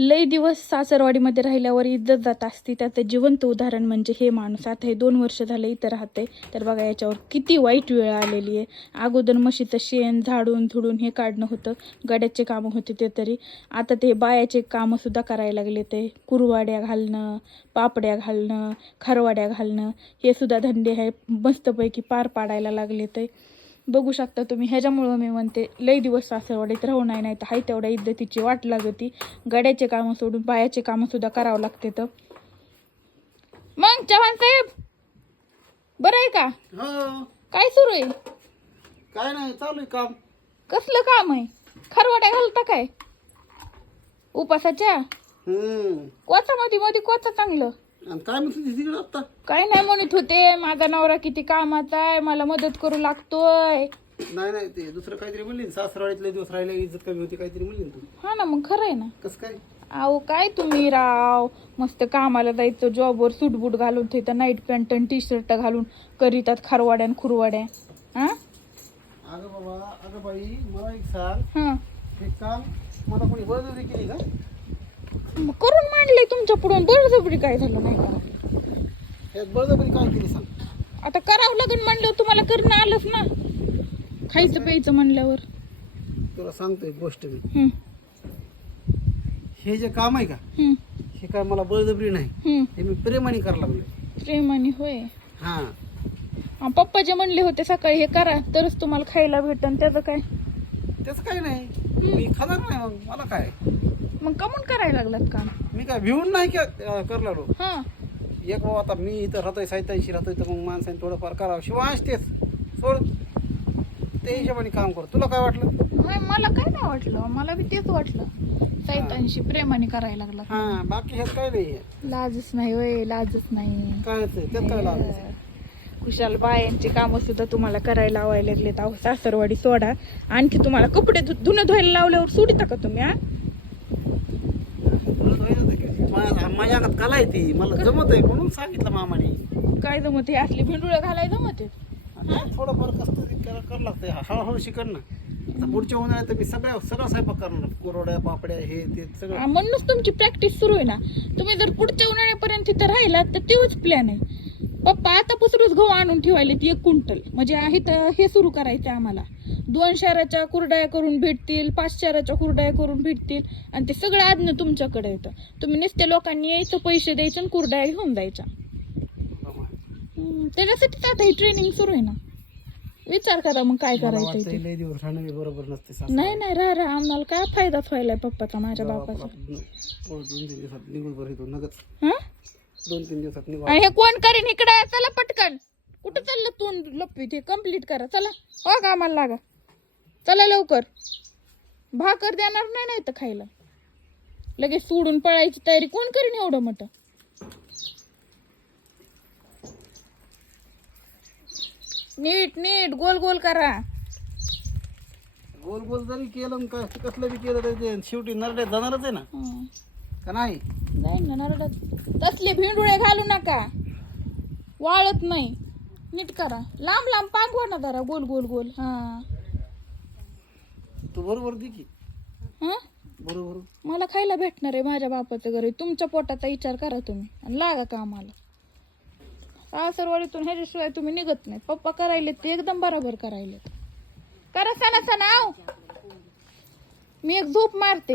लई दिवस सासरवाडीमध्ये राहिल्यावर इज्जत जात असती. त्याचं जिवंत उदाहरण म्हणजे हे माणूस. आता हे दोन वर्ष झाले इथं राहते. तर बघा याच्यावर किती वाईट वेळ आलेली आहे. अगोदर म्हशीचं शेण झाडून झुडून हे काढणं होतं. गड्याचे कामं होते ते तरी. आता ते बायाचे कामंसुद्धा करायला लागले ते. कुरवाड्या घालणं पापड्या घालणं खरवाड्या घालणं. हे सुद्धा धंदे आहे मस्तपैकी पार पाडायला लागले ते. बघू शकता तुम्ही. ह्याच्यामुळं मी म्हणते लई दिवस सासरवाडीत राहू नाही नाही तर हाय तेवढ्या इज्जतीची वाट लागती. गड्याचे कामं सोडून बायाचे कामं सुद्धा करावं लागते तर. मग चव्हाण साहेब बरं आहे का? हो. काय सुरू आहे? काय नाही चालू आहे काम. कसलं काम आहे? खरवड्या घालता काय? उपासाच्या? हम्म. कोचा मध्ये मध्ये कोचा चांगलं? आणि काय म्हणते तिकडे आता? काय नाही म्हणत होते माझा नवरा किती कामाचा आहे मला मदत करू लागतोय. नाही नाही ते दुसरं काहीतरी म्हणली ना, सासरवाडीतले दिवस राहिले इज्जत कमी होती काहीतरी म्हणली ना तू हा ना मग खरं आहे ना. कसं काय? अहो काय तुम्ही राव मस्त कामाला जायचं जॉबवर सूटबूट घालून तिथं नाईट पॅन्ट आणि टी शर्ट घालून करीतात खरवाड्या आणि खुरवाड्या. हा? अगं बाबा अगं बाई मला एक सांग. हा. हे काम मला कोणी बळजबरी केली का? मग करून मांडले तुमच्या पुढून. बळजबरी काय झालं नाही का? यात बळजबरी काय केली सांग. आता करावं लागेल म्हणलं तुम्हाला करणं आलंच ना. खायचं प्यायचं म्हणल्यावर. तुला सांगतो एक गोष्ट मी. हम्म, हे जे काम आहे का? हम्म, हे काय मला बळजबरी नाही. हम्म. हे मी प्रेमाने करायला लागलोय. प्रेमाने होय. हा. पप्पा जे म्हणले होते सकाळी हे करा तरच तुम्हाला खायला भेटन. त्याचं काय? त्याचं काही नाही. मी खाणार नाही मग. मला काय? मग कमून करायला लागलात काम मी काय भिवून नाही का कर लागलो हा. एक बाबा आता मी इथं राहतोय साहित्याशी राहतोय तर मग माणसाने थोडंफार करावं. शिवाय तेच सोड. ते हिशोबाने काम कर. तुला काय वाटलं? नाही मला काय नाही वाटलं. मला बी तेच वाटलं. सैतांशी प्रेमाने करायला लागला हा बाकी ह्यात काय नाही. लाजच नाही वय लाजच नाही. काय ते? त्यात काय लागायचं खुशाल बायांची कामं सुद्धा तुम्हाला करायला लावायला लागलेत. अहो सासरवाडी सोडा. आणखी तुम्हाला कपडे धु- धुणं धुवायला लावल्यावर सोडिता का तुम्ही हा? माझ्या अंगात कला आहे ती मला जमत आहे म्हणून सांगितलं मामाने. काय जमत हे असली भिंडुळं घालाय जमत थोडंफार कसं तरी करावं करावं लागतंय. हळूहळू शिकण ना. आता पुढच्या उन्हाळ्यात तर मी सगळ्या सगळा स्वयंपाक करणार. कुरवड्या पापड्या हे ते सगळं. म्हणूनच तुमची प्रॅक्टिस सुरू आहे ना. तुम्ही जर पुढच्या उन्हाळ्यापर्यंत तिथं राहिलात तर तेच प्लॅन आहे. पप्पा आतापासूनच गहू आणून ठेवायले ती एक क्विंटल. म्हणजे आहे तर हे सुरू करायचं आम्हाला. दोन शहराच्या कुरड्या करून भेटतील पाच शहराच्या कुरड्या करून भेटतील आणि ते सगळं आजनं तुमच्याकडे येतं तुम्ही नुसते लोकांनी यायचं पैसे द्यायचे आणि कुरड्या घेऊन हम्म, त्याच्यासाठीच आता ही ट्रेनिंग सुरू आहे ना. विचार करा मग काय करायचं ते. बरोबर नसते सासू. नाही नाही राहा राहा. आम्हाला काय फायदाच व्हायलाय पप्पाचा माझ्या बापाचा. दोन तीन दिवसात निघून बरं इथून नगच हा? दोन तीन दिवसात निघू आणि हे कोण करेन? इकडे चला पटकन. कुठं चाललं तू? लपवी ते कंप्लीट करा. चला. हो का? आम्हाला लागा. चला लवकर. भाकर देणार नाही नाही तर खायला. लगेच सोडून पळायची तयारी. कोण करेन एवढं मोठं? नीट नीट. गोल गोल करा. गोल गोल जरी केलं काय कसलं बी केलं तरी ते शेवटी नरड्यात जाणारच आहे ना. का नाही? जाईन ना नरडत तसले भिंडुळे घालू नका. वाळत नाही. नीट करा. लांब लांब पांगवा ना जरा गोल गोल गोल. हा. तू बरोबर दे की. हा? बरोबर. मला खायला भेटणार आहे माझ्या बापाचं घरी. तुमच्या पोटाचा विचार करा तुम्ही आणि लागा कामाला. सासरवाडीतून ह्याच्याशिवाय तुम्ही निघत नाही. पप्पा करायले ते एकदम बरोबर करायले करा सणा सणा आव मी एक झोप मारते.